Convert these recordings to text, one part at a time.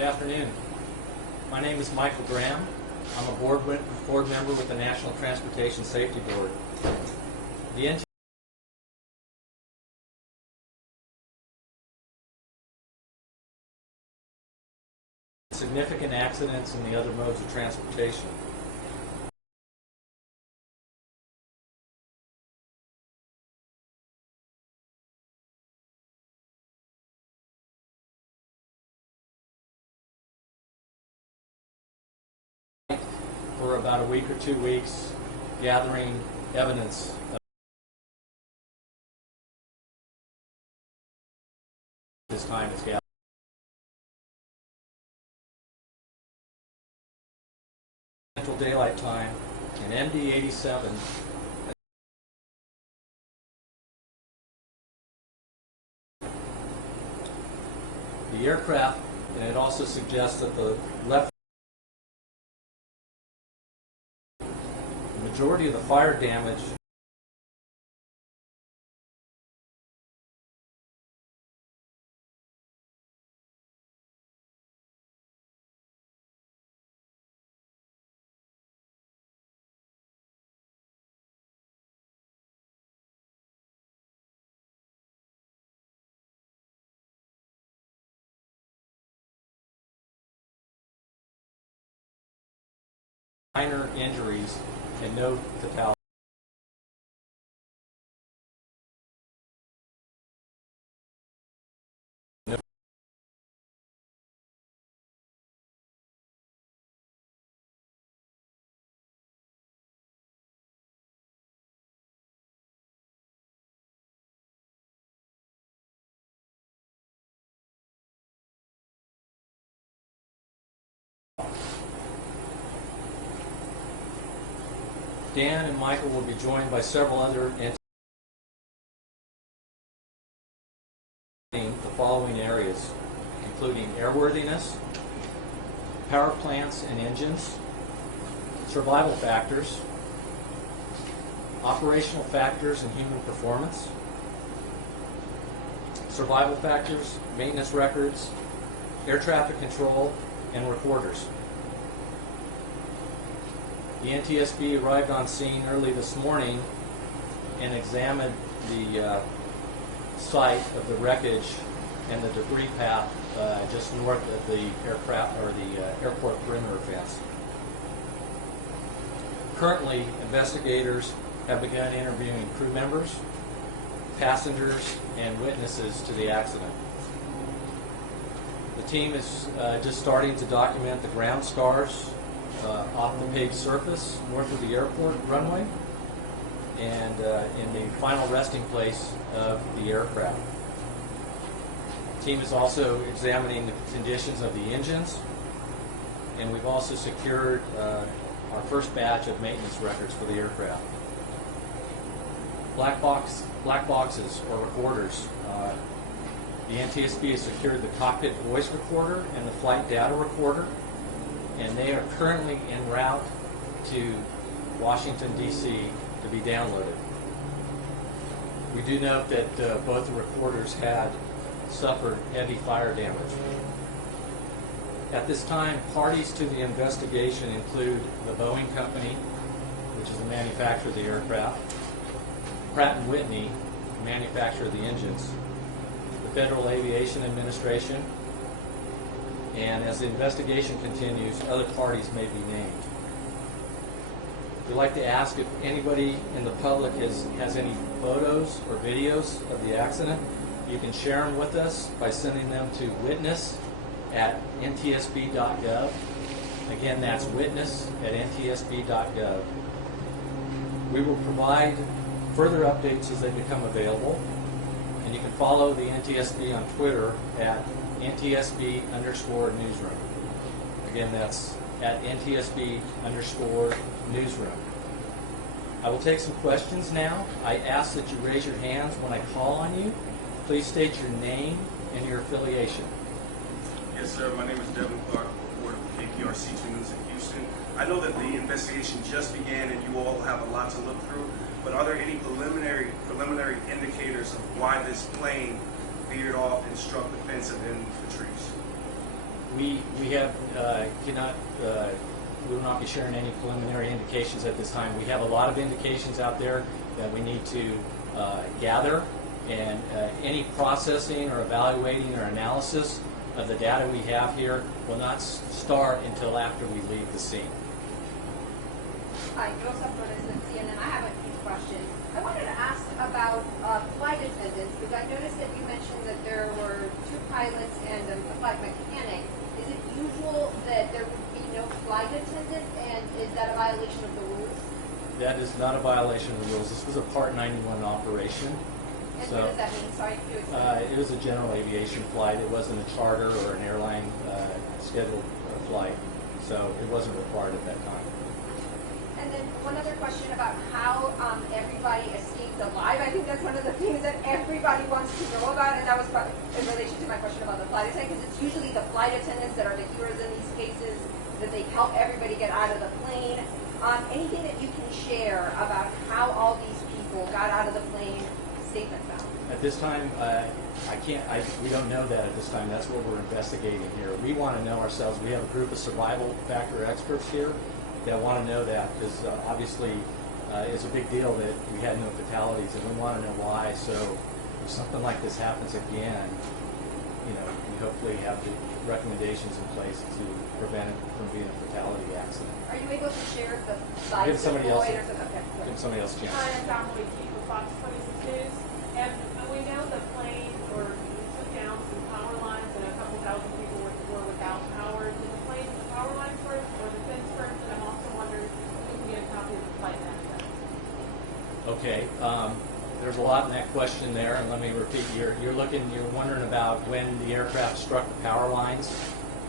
Good afternoon. My name is Michael Graham. I'm a board member with the National Transportation Safety Board. The significant accidents in the other modes of transportation. For about a week or 2 weeks, gathering evidence of this time is gathered. Central Daylight Time and MD-87 the aircraft, and it also suggests that the majority of the fire damage minor injuries and no fatalities. Dan and Michael will be joined by several other entities in the following areas, including airworthiness, power plants and engines, survival factors, operational factors and human performance, survival factors, maintenance records, air traffic control, and recorders. The NTSB arrived on scene early this morning and examined the site of the wreckage and the debris path just north of the airport perimeter fence. Currently, investigators have begun interviewing crew members, passengers, and witnesses to the accident. The team is just starting to document the ground scars off the paved surface north of the airport runway and in the final resting place of the aircraft. The team is also examining the conditions of the engines, and we've also secured our first batch of maintenance records for the aircraft. Black boxes or recorders. The NTSB has secured the cockpit voice recorder and the flight data recorder, and they are currently en route to Washington, D.C. to be downloaded. We do note that both the recorders had suffered heavy fire damage. At this time, parties to the investigation include the Boeing Company, which is the manufacturer of the aircraft, Pratt & Whitney, the manufacturer of the engines, the Federal Aviation Administration, and as the investigation continues, other parties may be named. We'd like to ask if anybody in the public has any photos or videos of the accident. You can share them with us by sending them to witness@ntsb.gov. Again, that's witness@ntsb.gov. We will provide further updates as they become available, and you can follow the NTSB on Twitter at NTSB_newsroom. Again, that's at NTSB_newsroom. I will take some questions now. I ask that you raise your hands when I call on you. Please state your name and your affiliation. Yes, sir. My name is Devin Clark, reporter for KPRC2 News in Houston. I know that the investigation just began and you all have a lot to look through, but are there any preliminary indicators of why this plane veered off and struck the fence and then the trees? We have cannot we will not be sharing any preliminary indications at this time. We have a lot of indications out there that we need to gather, and any processing or evaluating or analysis of the data we have here will not start until after we leave the scene. Hi, Rosa Flores with CNN. I have a few questions. I wanted to ask about flight attendants, because I noticed that you mentioned that there were 2 pilots and a flight mechanic. Is it usual that there would be no flight attendant, and is that a violation of the rules? That is not a violation of the rules. This was a Part 91 operation. And So, what does that mean? Sorry, could you explain? it was a general aviation flight. It wasn't a charter or an airline scheduled flight, so it wasn't required at that time. And then one other question about how everybody escaped alive. I think that's one of the things that everybody wants to know about, and that was in relation to my question about the flight attendant, because it's usually the flight attendants that are the heroes in these cases, that they help everybody get out of the plane. Anything that you can share about how all these people got out of the plane safe and sound? At this time, we don't know that at this time. That's what we're investigating here. We want to know ourselves. We have a group of survival factor experts here that want to know that, because obviously it's a big deal that we had no fatalities, and we want to know why. So if something like this happens again, we hopefully have the recommendations in place to prevent it from being a fatality accident. Are you able to share the size Give somebody else. deployed or something? Okay, good. Give somebody else a chance. Hi, I'm Dominique Keith with Fox 26 News. And we know the plane took down some power lines and a couple thousand people were without power. Did the plane, the power lines first or the fence first? And I'm also wondering if we can get a copy of the flight manifest. Okay, there's a lot in that question there, and let me repeat. You're wondering about when the aircraft struck the power lines,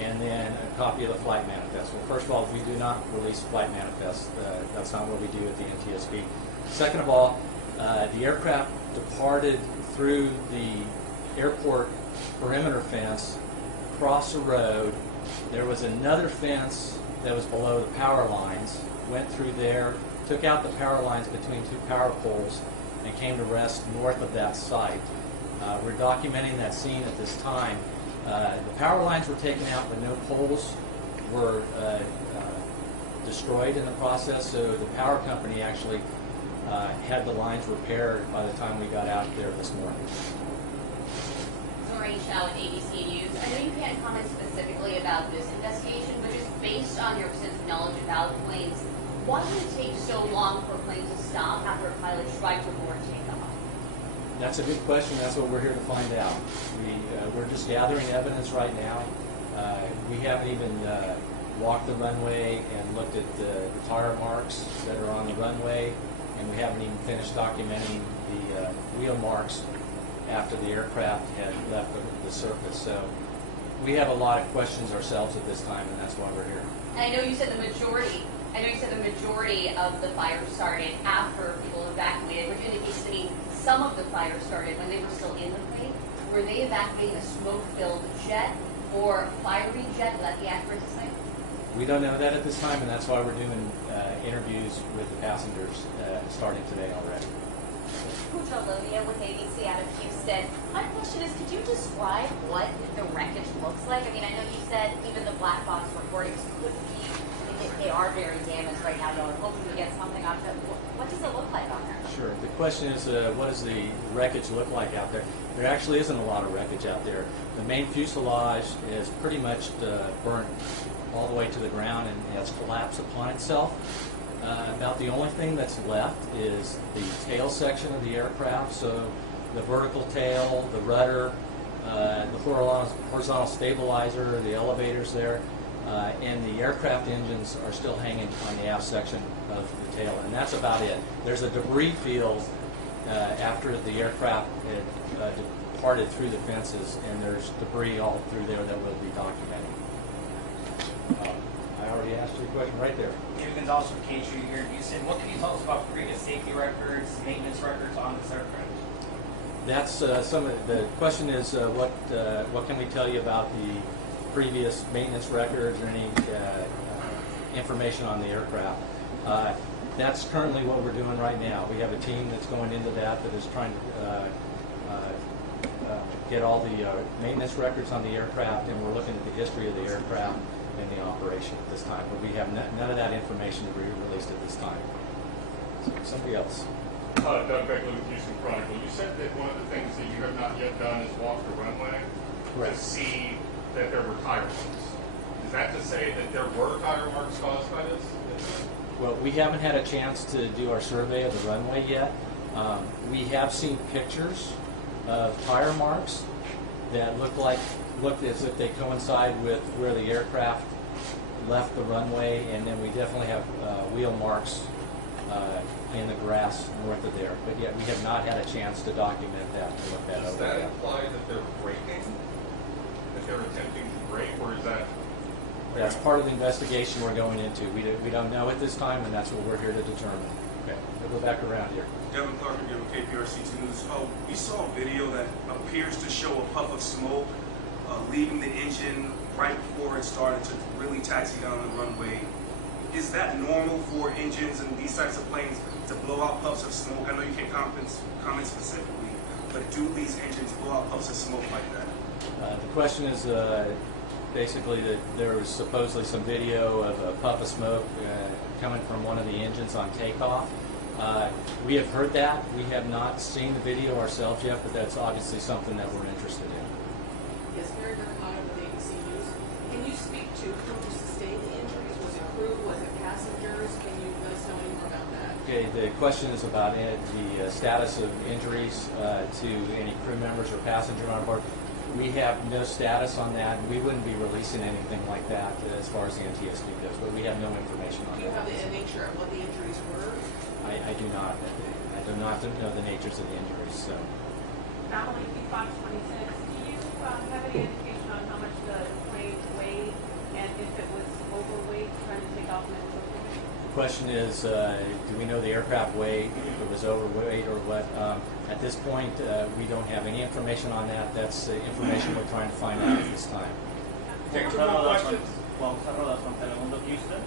and then a copy of the flight manifest. Well, first of all, we do not release flight manifests. That's not what we do at the NTSB. Second of all, the aircraft departed through the airport perimeter fence, across the road. There was another fence that was below the power lines, went through there, took out the power lines between 2 power poles, and came to rest north of that site. We're documenting that scene at this time. The power lines were taken out, but no poles were destroyed in the process, so the power company actually had the lines repaired by the time we got out there this morning. Noreen Chow with ABC News. I know you can't comment specifically about this investigation, but just based on your extensive knowledge about planes, why did it take so long for a plane to stop after a pilot tried to abort takeoff? That's a good question. That's what we're here to find out. We're just gathering evidence right now. We haven't even walked the runway and looked at the tire marks that are on the runway, and we haven't even finished documenting the wheel marks after the aircraft had left the surface. So we have a lot of questions ourselves at this time, and that's why we're here. And I know you said the majority of the fire started after people evacuated, which indicates to me some of the fire started when they were still in the plane. Were they evacuating a smoke-filled jet or fiery jet? Would that be accurate to say? We don't know that at this time, and that's why we're doing interviews with the passengers starting today already. Pooja Lodia with ABC out of Houston. My question is, could you describe what the wreckage looks like? I mean, I know you said even the black box recordings could be, they are very damaged right now. Y'all are hoping to get something out of it. What does it look like on there? Sure. The question is, what does the wreckage look like out there? There actually isn't a lot of wreckage out there. The main fuselage is pretty much burnt all the way to the ground and has collapsed upon itself. About the only thing that's left is the tail section of the aircraft, so the vertical tail, the rudder, the horizontal stabilizer, the elevators there, and the aircraft engines are still hanging on the aft section of the tail, and that's about it. There's a debris field after the aircraft had departed through the fences, and there's debris all through there that we'll be documenting. I already asked you a question right there. David Gonzalez from K-Tree here in Houston. What can you tell us about previous safety records, maintenance records on this aircraft? That's some of the question is what can we tell you about the previous maintenance records or any information on the aircraft? That's currently what we're doing right now. We have a team that's going into that is trying to get all the maintenance records on the aircraft, and we're looking at the history of the aircraft and the operation at this time. But we have none of that information to be released at this time. So, somebody else. Doug Beckley with Houston Chronicle. You said that one of the things that you have not yet done is walk the runway Right. to see that there were tire marks. Is that to say that there were tire marks caused by this? Well, we haven't had a chance to do our survey of the runway yet. We have seen pictures of tire marks that looked as if they coincide with where the aircraft left the runway, and then we definitely have wheel marks in the grass north of there. But yet we have not had a chance to document that and look that Does over. that imply that they're braking? That they're attempting to brake, or is that? That's part of the investigation we're going into. We don't know at this time, and that's what we're here to determine. Okay, we'll go back around here. Devin Clark again with KPRC2 News. We saw a video that appears to show a puff of smoke leaving the engine right before it started to really taxi down the runway. Is that normal for engines and these types of planes to blow out puffs of smoke? I know you can't comment specifically, but do these engines blow out puffs of smoke like that? The question is basically that there was supposedly some video of a puff of smoke coming from one of the engines on takeoff. We have heard that. We have not seen the video ourselves yet, but that's obviously something that we're interested in. Yes, Mary Mercado with ABC News. Can you speak to who sustained the injuries? Was it crew? Was it passengers? Can you let us know any more about that? Okay, the question is about the status of injuries to any crew members or passenger on board. We have no status on that. We wouldn't be releasing anything like that as far as the NTSB goes, but we have no information on Do you that. have the nature of what the injuries were? I do not. I do not know the natures of the injuries. So. Valerie, Fox 26, do you have any indication on how much the plane weighed and if it was overweight trying to take off Mexico? The question is, do we know the aircraft weight, if it was overweight or what? At this point, we don't have any information on that. That's information we're trying to find out at this time. Take two Juan more Carlos questions. Juan Carlos from Telemundo Houston.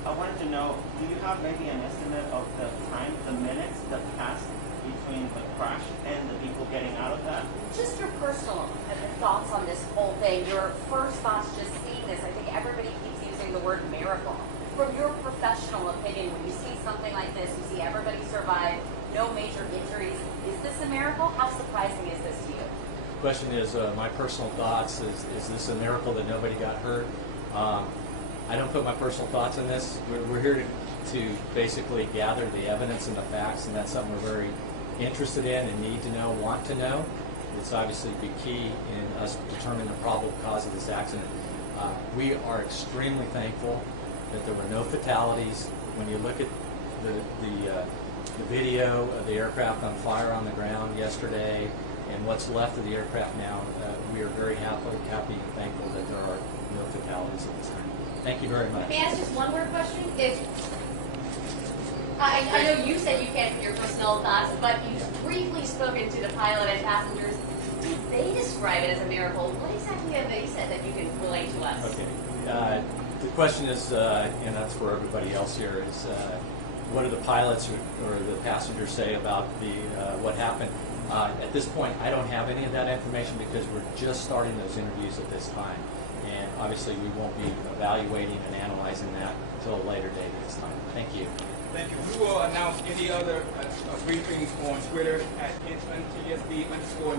I wanted to know, do you have maybe an estimate of the time, the minutes that passed between the crash and the people getting out of that? Just your personal thoughts on this whole thing, your first thoughts just seeing this. I think everybody keeps using the word miracle. From your professional opinion, when you see something like this, you see everybody survive, no major injuries, is this a miracle? How surprising is this to you? The question is, my personal thoughts, is this a miracle that nobody got hurt? I don't put my personal thoughts in this. We're here to basically gather the evidence and the facts, and that's something we're very interested in and need to know, want to know. It's obviously be key in us determining the probable cause of this accident. We are extremely thankful that there were no fatalities. When you look at the video of the aircraft on fire on the ground yesterday and what's left of the aircraft now, we are very happy and thankful that there are no fatalities at this time. Thank you very much. May I ask just one more question? I know you said you can't put your personal thoughts, but you've briefly spoken to the pilot and passengers. Did they describe it as a miracle? What exactly have they said that you can relate to us? Okay. The question is, and that's for everybody else here, is what do the pilots or the passengers say about what happened? At this point, I don't have any of that information because we're just starting those interviews at this time. And obviously, we won't be evaluating and analyzing that until a later date at this time. Thank you. Thank you. We will announce any other briefings on Twitter at NTSB_.